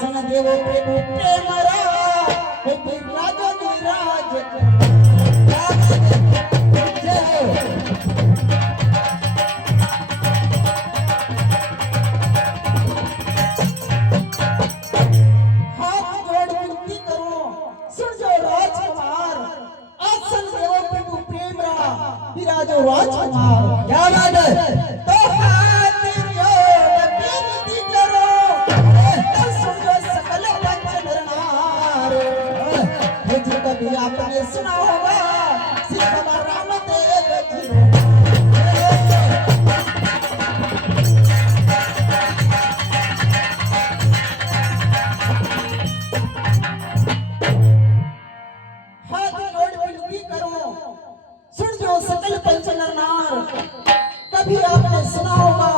आसन देवो प्रभु प्रेमरा राजा निराज हाथ जोड़ विनती करो सुन जो राजकुमार आसन देवो प्रभु प्रेमरा विराजो राजकुमार क्या बात है तो हाथ जोड़ विनती करो सुन जो सकल पंच नरनार ये जो कभी आपने सुना होगा श्री बाबा रामदेव जी हाथ जोड़ विनती करो सुन जो सकल पंच नरनार कभी आपने सुना होगा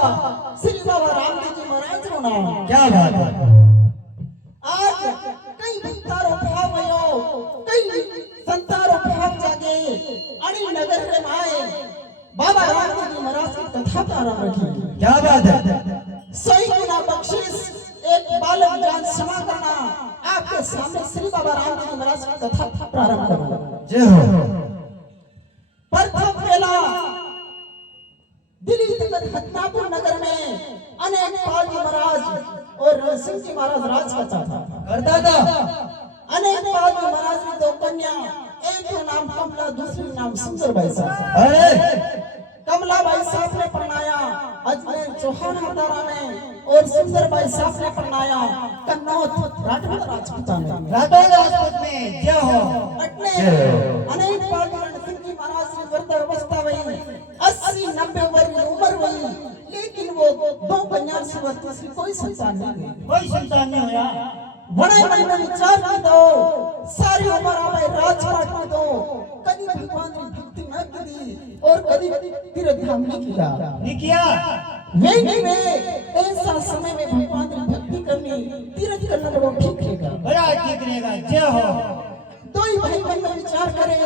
श्री बाबा रामदेव जी महाराज रो नाम क्या बात है आज कई भक्तारो भाव भयो कई संतारो भाव जागे अड़ी नगर रे माए बाबा रामदेव जी महाराज की कथा प्रारंभ रखी क्या बात है सही गुना बख्शिश एक बालक जान क्षमा करना आपके सामने श्री बाबा रामदेव जी महाराज की कथा प्रारंभ करो जय हो प्रथम पहला दिल्ली तक हत्नापुर नगर में अनेक पाल जी महाराज और रणसिंह जी महाराज राज करता था अनेक पाल जी महाराज की दो कन्या एक का नाम कमला दूसरी नाम सुंदरबाई साहब अरे कमलाबाई साहब ने परनाया अजमेर चौहान हरदारा में और सुंदरबाई साहब ने परनाया कन्नौज राठौड़ राजपूता में राठौड़ राजपूत में जय हो अटने अनेक पाल जी रणसिंह जी महाराज की वृद्धावस्था हुई 80-90 वर्ष की उम्र हुई लेकिन वो दो कन्या से तीसरी कोई संतान नहीं हुई कोई संतान नहीं हुआ बड़े मन में विचार की दो सारी उम्र हमें राजपाट की दो कभी भगवान की भक्ति न करी और कभी तीर्थ धाम नहीं किया नहीं किया वे ऐसा समय में भगवान की भक्ति करनी तीर्थ करना बड़ा ठीक रहेगा बड़ा ठीक रहेगा जय हो तो ही भाई मन में विचार करे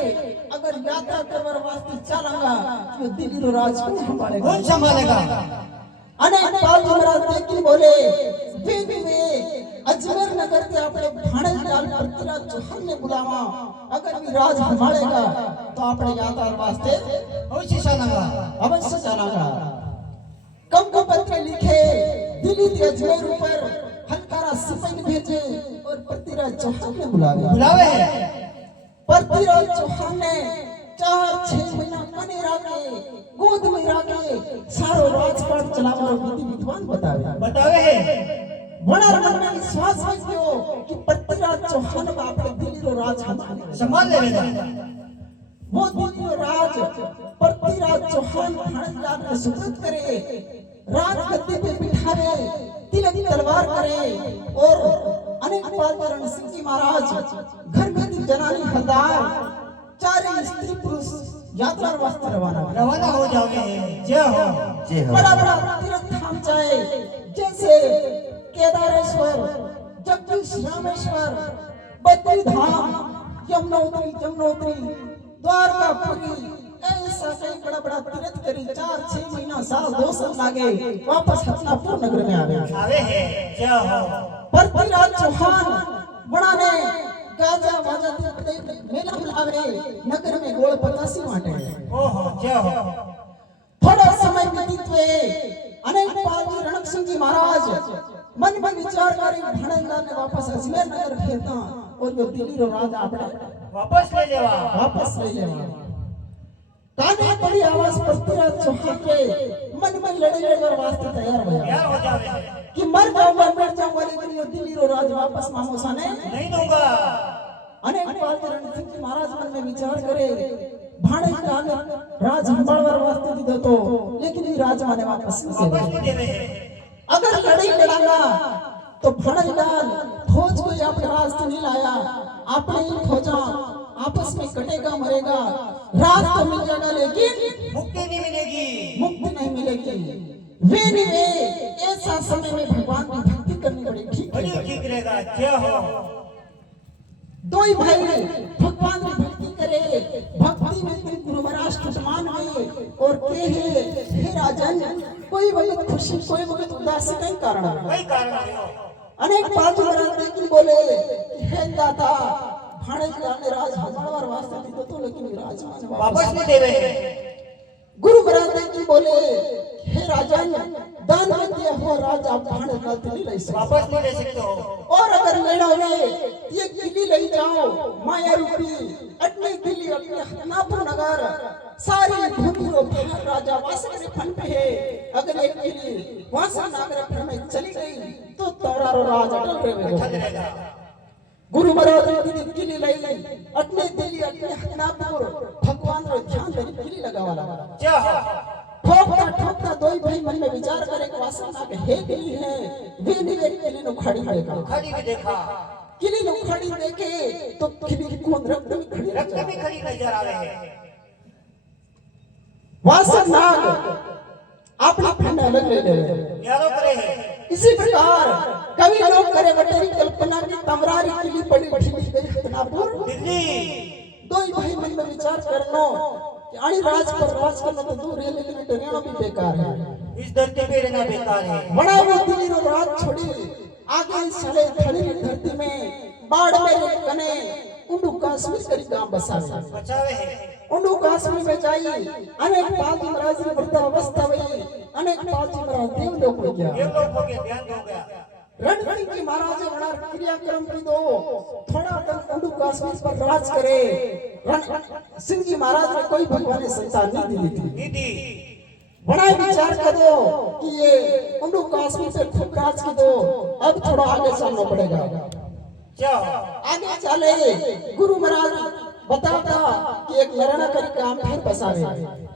अगर यात्रा करवर वास्ते चलांगा तो दिल्ली रो राज कौन संभालेगा कौन संभालेगा अनेक पाल जी महाराज देखी बोले वे अजमेर नगर के अपने भाणे लाल पृथ्वीराज चौहान ने बुलावा अगर भी राज संभालेगा तो अपने यात्रा वास्ते अवश्य जानागा कम पत्र लिखे दिल्ली के अजमेर ऊपर हलकारा सिपाही भेजे और पृथ्वीराज चौहान ने बुलावे पृथ्वीराज चौहान ने 4-6 महीना कने राखे गोद में राखे सारो राजपाट चलावा विधि विद्वान बतावे बड़ा मन में विश्वास रखियो कि पृथ्वीराज चौहान बाप दिल्ली रो राज संभाल लेगा वो दिल्ली रो राज पृथ्वीराज चौहान भाणेलाल ने सुपुर्द करे राज गद्दी पे बिठावे तिलक तलवार करे और अनेक पाल रणसिंह जी महाराज घर में दी जनानी हरदार चारे स्त्री पुरुष यात्रा वास्ते रवाना हो जाओगे जय हो बड़ा तीर्थ धाम जाए जैसे केदारेश्वर जगदीश रामेश्वर बद्री धाम यमुनोत्री द्वारकापुरी ऐसा कई बड़ा तीर्थ करी 4-6 महीना साल 2 साल लागे वापस हत्नापुर नगर में आवे जय हो पृथ्वीराज चौहान बड़ा ने गाजा बाजा मेला बुलावे नगर में गोल बतासी बांटे ओहो जय हो थोड़ा समय बीत गए अनेक पाल जी रणसिंह जी महाराज मन में विचार करी भाणेलाल ने वापस अजमेर नगर भेजना और वो दिल्ली रो राज आपने वापस ले लेवा काने बड़ी आवाज पृथ्वीराज चौहान के मन में लड़े वास्ते तैयार हो जावे कि मर जाऊंगा लेकिन ये दिल्ली रो राज वापस मामोसा ने नहीं दूंगा अनेक पाल जी रणसिंह जी महाराज मन में विचार करे भाणेलाल राज संभालवर वास्ते दी दो तो लेकिन ये राज माने वापस नहीं देवे अगर लड़ाई लड़ांगा तो भाणेलाल फौज को अपने रास्ते नहीं लाया अपने ही फौजा आपस में कटेगा मरेगा रात तो मिल जाएगा लेकिन मुक्ति नहीं मिलेगी वे ऐसा समय में भगवान की भक्ति करनी बड़ी ठीक रहेगा जय हो दो ही भाई भगवान की भक्ति करे भक्ति में तुम गुरु महाराज मान हुए और हे राजन कोई वक्त खुशी कोई वक्त उदासी का कारण है अनेक बाजू महाराज देखी बोले कि हे दाता भाणे जाने राज हमार वास्ते दीधो तो लेकिन राजमान वापस नहीं देवे है गुरु महाराज देखी बोले हे राजन दान में दिया हुआ राज आप भाणे नाते नहीं ले सकते वापस नहीं ले सकते हो और अगर लेना हो ये किली ले जाओ माया रूपी अटने दिल्ली अपने हनापुर नगर सारी भूमि रो भार राजा वासक ने फन पे है अगर एक किली वासक नागर फन में चली गई तो तोरा रो राज अटल रहेगा गुरु महाराज ने किली ले ली अटने दिल्ली अपने हनापुर भगवान रो ध्यान दे किली लगावाला क्या ठोकता ठोकता दोई भाई मन में विचार करे कि वासक नाग हे दिल्ली है वे निवे किली नो खड़ी देखा खड़ी भी देखा किली नो खड़ी देखे तो किली कौन रक्त में खड़ी रक्त में खड़ी नजर आवे है वासक नाग अपनी फन अलग ले ले यारो करे है इसी प्रकार कवि लोग करे बटेरी कल्पना की तमरारी किली पड़ी ढीली गई हतनापुर दिल्ली दोई भाई मन में विचार करनो कि आनी राज पर राज करना तो दूर है लेकिन डरियाना भी बेकार है इस धरती पे रहना बेकार है बड़ा वो दिल्ली रो राज छोड़ी आगे साले थड़ी की धरती में बाढ़ में कने उंडू कश्मीर करी गांव बसावे बचावे है उंडू कश्मीर में जाई अनेक बाजी महाराज की वृद्ध अवस्था हुई अनेक बाजी महाराज देव लोग हो गया ये लोग हो गया ध्यान हो गया रणसिंह जी महाराज बड़ा क्रियाक्रम की दो थोड़ा दिन उंडू कश्मीर पर राज करे रण सिंह जी महाराज ने कोई भगवान ने संतान नहीं दी थी दीदी बड़ा विचार करो कि ये उंडू कश्मीर से खूब राज की दो अब थोड़ा आगे चलना पड़ेगा क्या आगे चले गुरु महाराज बताता कि एक नराना करी काम फिर बसावे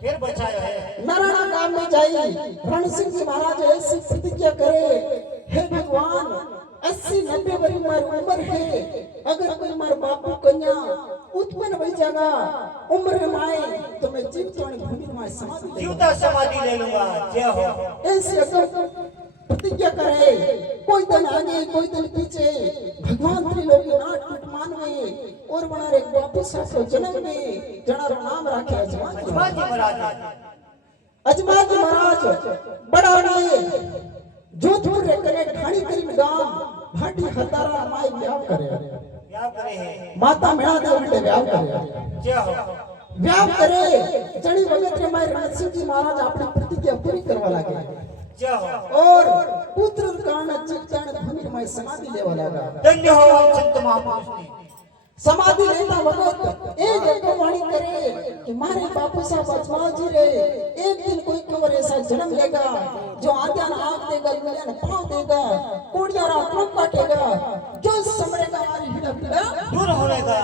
फिर बचाया है नराना काम में जाई रण सिंह जी महाराज ऐसी प्रतिज्ञा करे हे भगवान 80-90 वर्ष उम्र है अगर कोई मार बापू कन्या उत्पन्न हो जाएगा उम्र में आए तो मैं जीवतों भूमि में समाधि जीवता समाधि ले लूंगा जय हो ऐसे अगर प्रतिज्ञा करे कोई दिन आगे कोई दिन पीछे भगवान त्रिलोकी नाट कुट मानवे और बना रे बापू सासो जन्म में जनारो नाम राखे अजमाजी महाराज अजमाजी महाराज बड़ा ने जोधपुर रे करे ढाणी करीन गांव भाटी हतारा माई ब्याह करे क्या करे है माता मेणा देव ने ब्याह करे जय हो ब्याह करे जणी वगत रे माई रणसिंह जी महाराज अपनी प्रतिज्ञा पूरी करवा लागे जय हो और पुत्र कारण चित्तन भूमि में समाधि लेवा लगा धन्य हो संत महापुरुष ने समाधि लेता वक्त एक वाणी करे कि मारे बापू साहब अजमाजी रे एक दिन कोई कवर ऐसा जन्म लेगा जो आद्या आंख देगा दुनिया ने पांव देगा कोड़िया रात काटेगा जो समरेगा हमारी हिड़ा पिड़ा दूर होएगा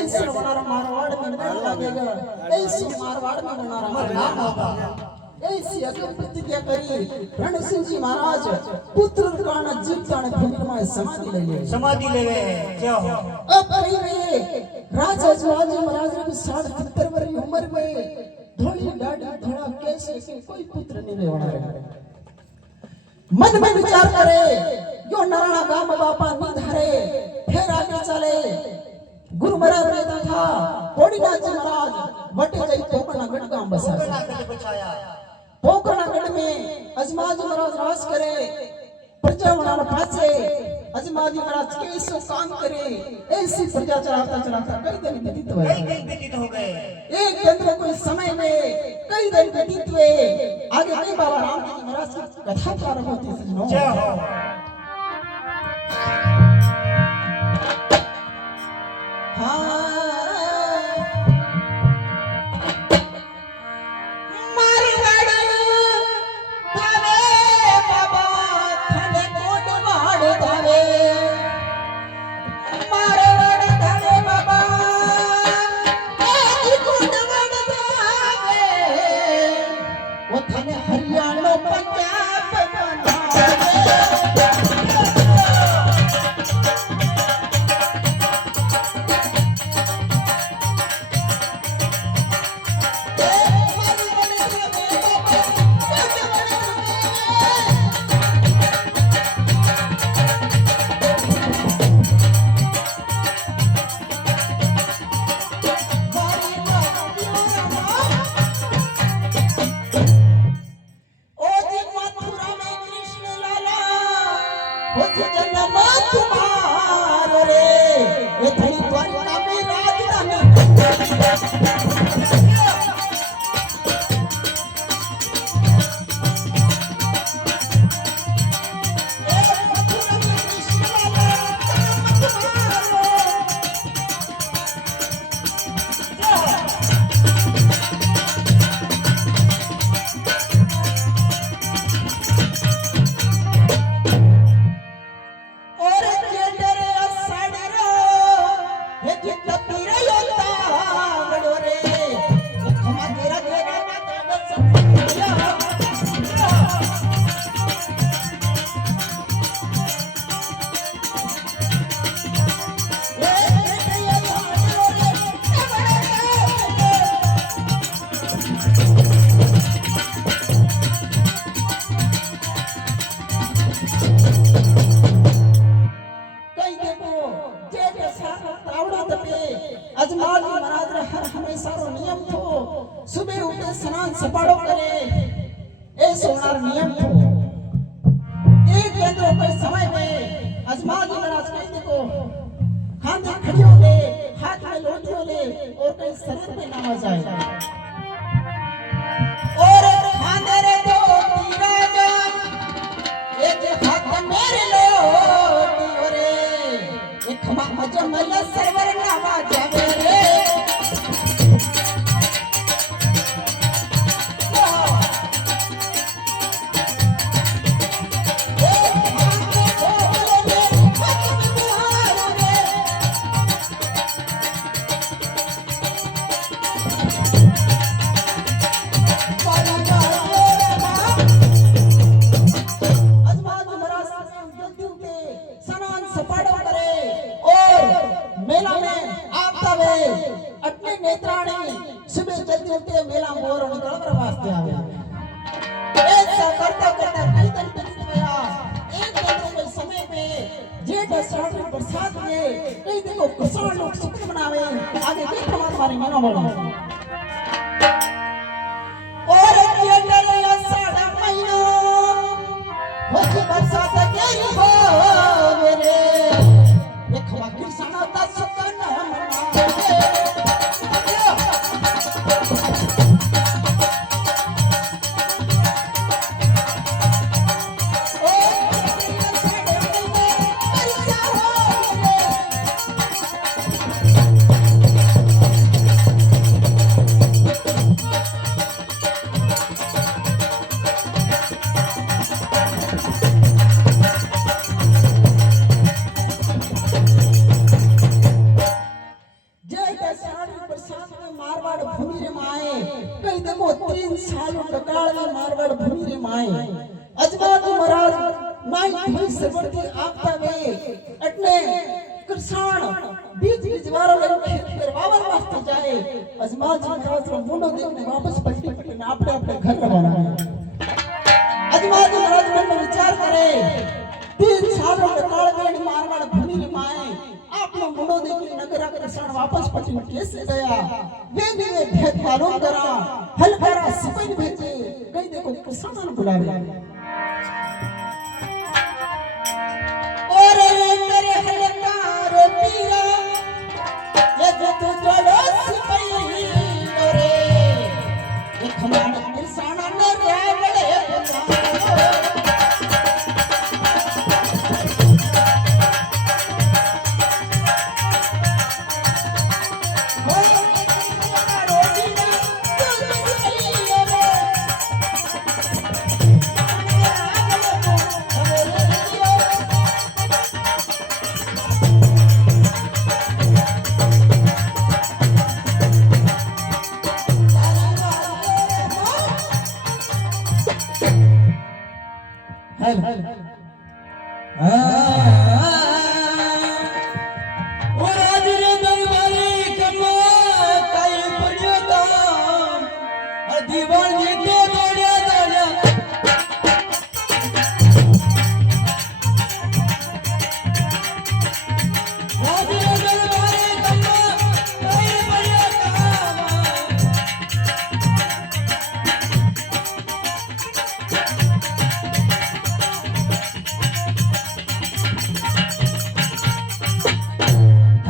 ऐसे हमारा मारवाड़ में नाम लगेगा ऐसे मारवाड़ में हमारा नाम होगा ऐसी अगर प्रतिज्ञा करी रण सिंह जी महाराज पुत्र कारण जीवता ने भूमि में समाधि ले लिए समाधि ले गए जय हो अब कहीं में राजा जवाजी महाराज ने 70 वर्ष की उम्र में धोली दाढ़ी धड़ा केस लेकिन कोई पुत्र नहीं होना रहा मन में विचार करे यो नारायण गाम बापा निधारे फिर आगे चले गुरु महाराज रहता था कोड़ीनाथ जी महाराज वटे जाई पोकरनागढ़ गांव बसा बचाया पोकरनागढ़ में अजमाजी महाराज राज करे प्रजा बनाना पासे अजमाजी महाराज के सो काम करे ऐसी प्रजा चलाता चलाता कई दिन व्यतीत हुए कई दिन व्यतीत हो गए एक दिन में कोई समय में कई दिन व्यतीत हुए आगे कई बाबा राम जी महाराज की कथा प्रारंभ होती है जय हो हरियाणा पंजाब सुबह उठे स्नान सपाड़ो करे ए सोनार नियम थो एक केंद्र पे समय में अजमा जी महाराज कह देखो खांदे खड़ियों ले हाथ में लोटियों ले और कहीं शरीर पे ना जाए और खांदे रे दो तीरा जान एक हाथ मेरे लोटी रे एक खमा मजमल सरवर नामा जावे रे अपने नेत्राणी सुबह जल्दी उठते मेला मोर निकल कर वास्ते आवे ऐसा करता करता कई दिन बीत गया एक दिन के समय में जेठ आषाढ़ में बरसात में कई दिन को किसान लोग सुख मनावे आगे भी परमात्मा रे मना बोलो और जेठ आषाढ़ महीना होती बरसात केरी हो रे ये खवा किसान दा सुकन मना अजमाज महाराज रो मुंडो देखने वापस पलटी पलटी ने आपने अपने घर रवाना अजमाज महाराज मन में विचार करे 3 सालों के काल में मारवाड़ भूमि रे माए आपनो मुंडो देखने नगर कृष्ण वापस पलटी कैसे गया वे भेद मालूम करा हल करा सिपन भेजे कई देखो किसान बुलावे और करे हलकार पीरा ये जो तू जोड़ो सिपई खमान किसाना ने रावड़े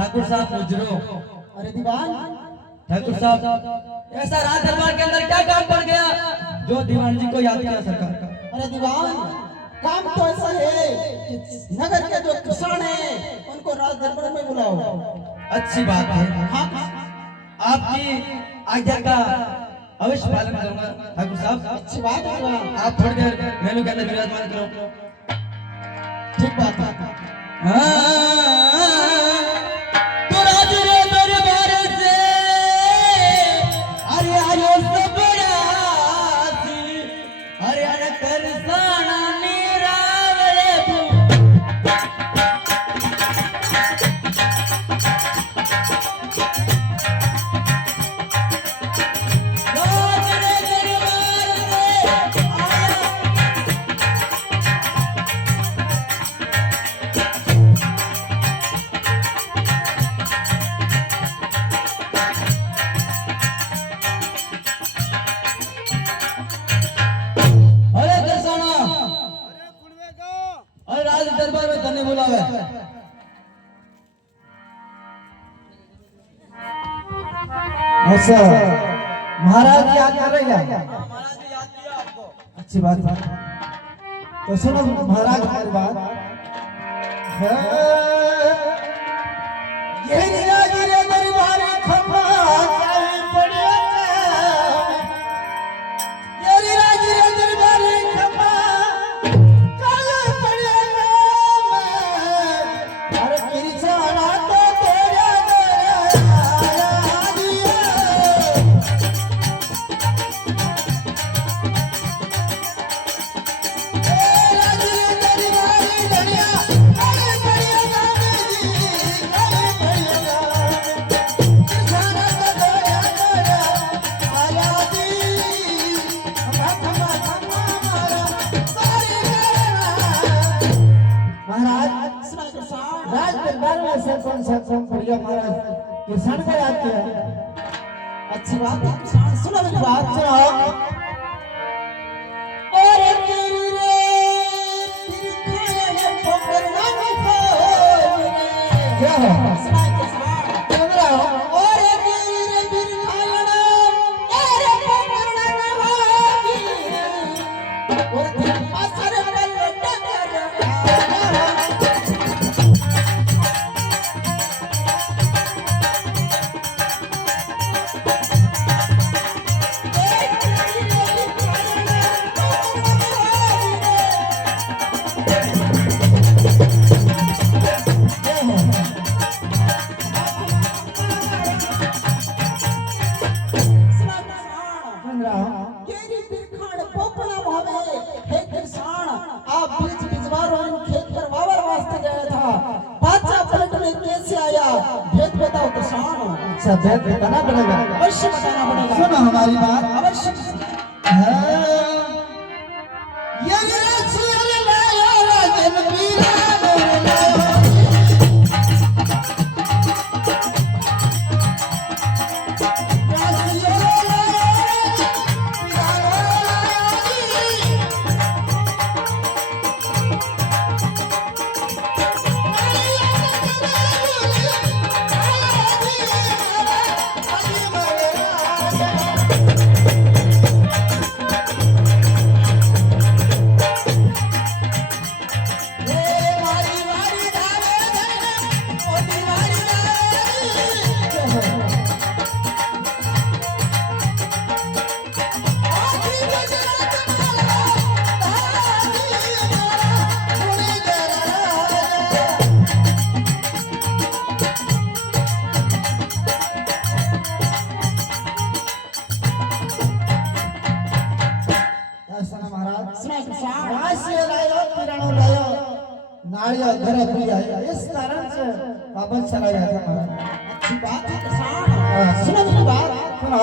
ठाकुर साहब गुजरो। अरे दीवान ठाकुर साहब ऐसा राज दरबार के अंदर क्या काम पड़ गया जो दीवान जी को याद किया सरकार? अरे दीवान काम तो ऐसा है कि नगर के जो किसान हैं उनको राज दरबार में बुलाओ। अच्छी बात है, हाँ आपकी आज्ञा का अवश्य पालन करूंगा ठाकुर साहब। अच्छी बात है दीवान, आप थोड़ी देर मेनू के अंदर विराजमान करो। ठीक बात है। तो राज रे दरबार से अरे आयो सब रासी अरे अरे करसाना मेरा वले अच्छा महाराज याद कर रहे हैं महाराज ने याद किया आपको। अच्छी बात है तो सुनो महाराज हमारी बात ये गिरा गिरे दरबार खम्बा काई पड़िया ये गिरा गिरे दरबार खम्बा काई पड़िया हर किरसाना तो तेरा आया दिया राज दरबार में सरपंच बढ़िया महाराज किसान का याद किया अच्छी बात है किसान सुनो मेरी बात सुनो और तेरी रे तेरी खाने में पकड़ना नहीं खोल क्या है सुना किसान सुन रहा हो और तेरी रे तेरी खाना तेरे पकड़ना नहीं होगी और तेरी असर पर लटक अच्छा भेद बताना पड़ेगा अवश्य बताना पड़ेगा सुनो हमारी बात अवश्य ये रसूल लाया राजन पीरा नारियल घर प्रिय है इस कारण से वापस चला गया था महाराज अच्छी बात है किसान सुनो मेरी बात सुनो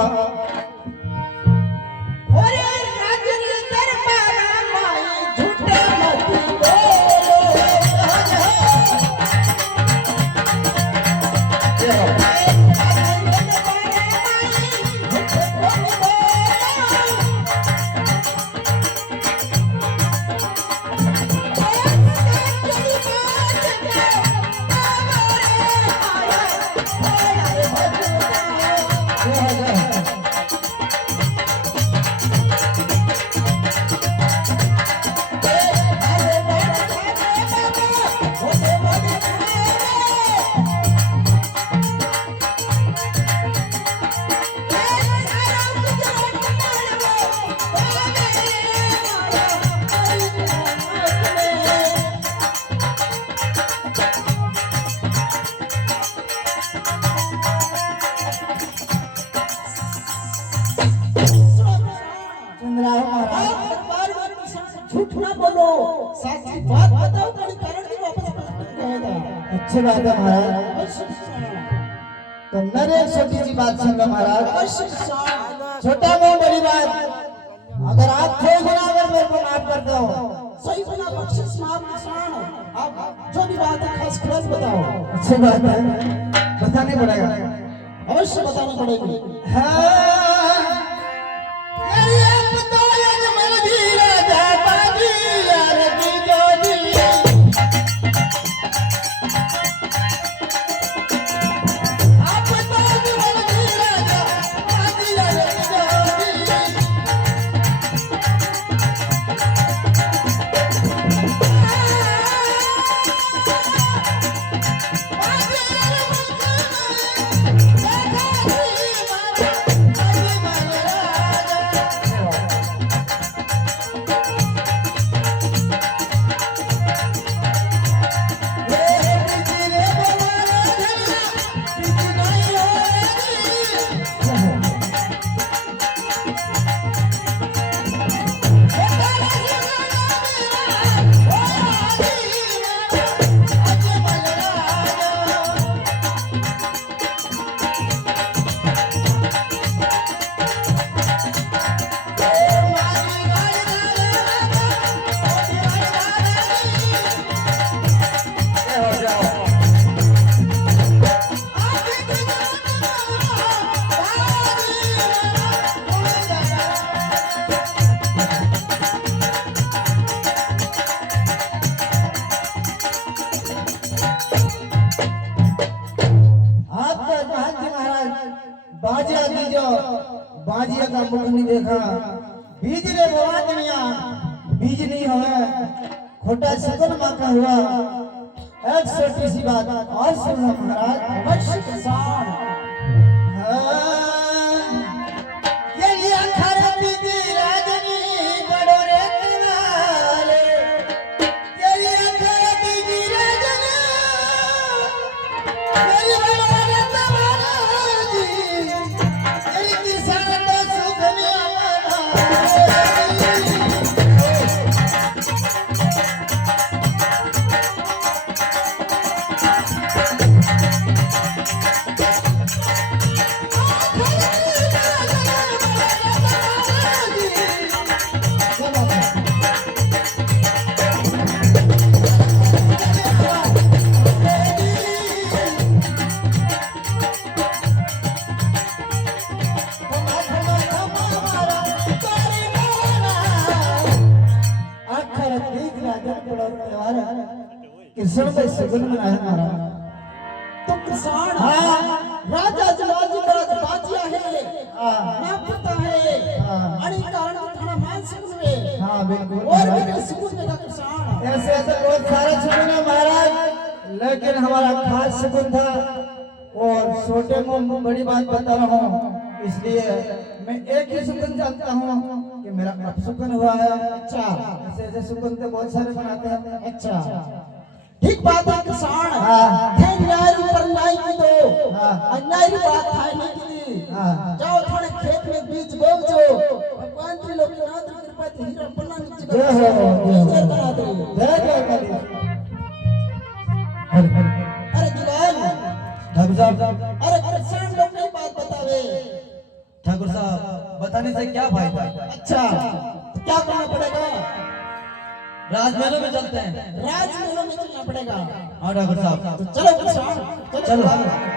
ओरे राजन दरबार माई झूठे मत झूठ ना बोलो सच्ची बात बताओ तो कारण की वापस कहेगा अच्छी बात है महाराज तो मेरे छोटी सी बात सुन लो महाराज छोटा वो बड़ी बात अगर आप थे गुनाहगार मेरे को माफ कर दो सही गुनाह बख्शिश माफ निशान आप जो भी बात है खास खास बताओ अच्छी बात है बताने पड़ेगा अवश्य बताना पड़ेगी सुख नहीं देखा बीज रे बोआ दुनिया बीज नहीं होवे खोटा सुगन माका हुआ एक छोटी सी बात और सुन लो महाराज अवश्य किसान ये लिया खरा बीज राजनी बड़ो रे किनारे ये लिया खरा बीज राजनी ये बड़ो रे किनारे ये किसान तो सुख में आना किसान भाई सुगन मनाया हमारा तो किसान राजा जलाजी राज बाजिया है ना पता है अड़ी कारण थाना मान सुगन में हां बिल्कुल और भी सुगन में का किसान ऐसे ऐसे बहुत सारे सुगन है महाराज लेकिन हमारा खास सुगन था और छोटे में बड़ी बात बता रहा हूं इसलिए मैं एक ही सुगन जानता हूं कि मेरा अपसुगन हुआ है अच्छा ऐसे ऐसे सुगन तो बहुत सारे बनाते हैं अच्छा ठीक बात है किसान थे न्याय ऊपर न्याय की दो अन्याय की बात है नहीं की जाओ थोड़े खेत में बीज बो जो भगवान की लोकनाथ की कृपा से हीरा पन्ना नीचे जय हो जय बना दे जय काली अरे दीवान ठाकुर साहब अरे किसान लोग नहीं बात बतावे ठाकुर साहब बताने से क्या फायदा अच्छा तो क्या करना पड़ेगा राजमहलों में चलते हैं राजमहलों में चलना पड़ेगा हाँ ठाकुर साहब तो चलो किसान चलो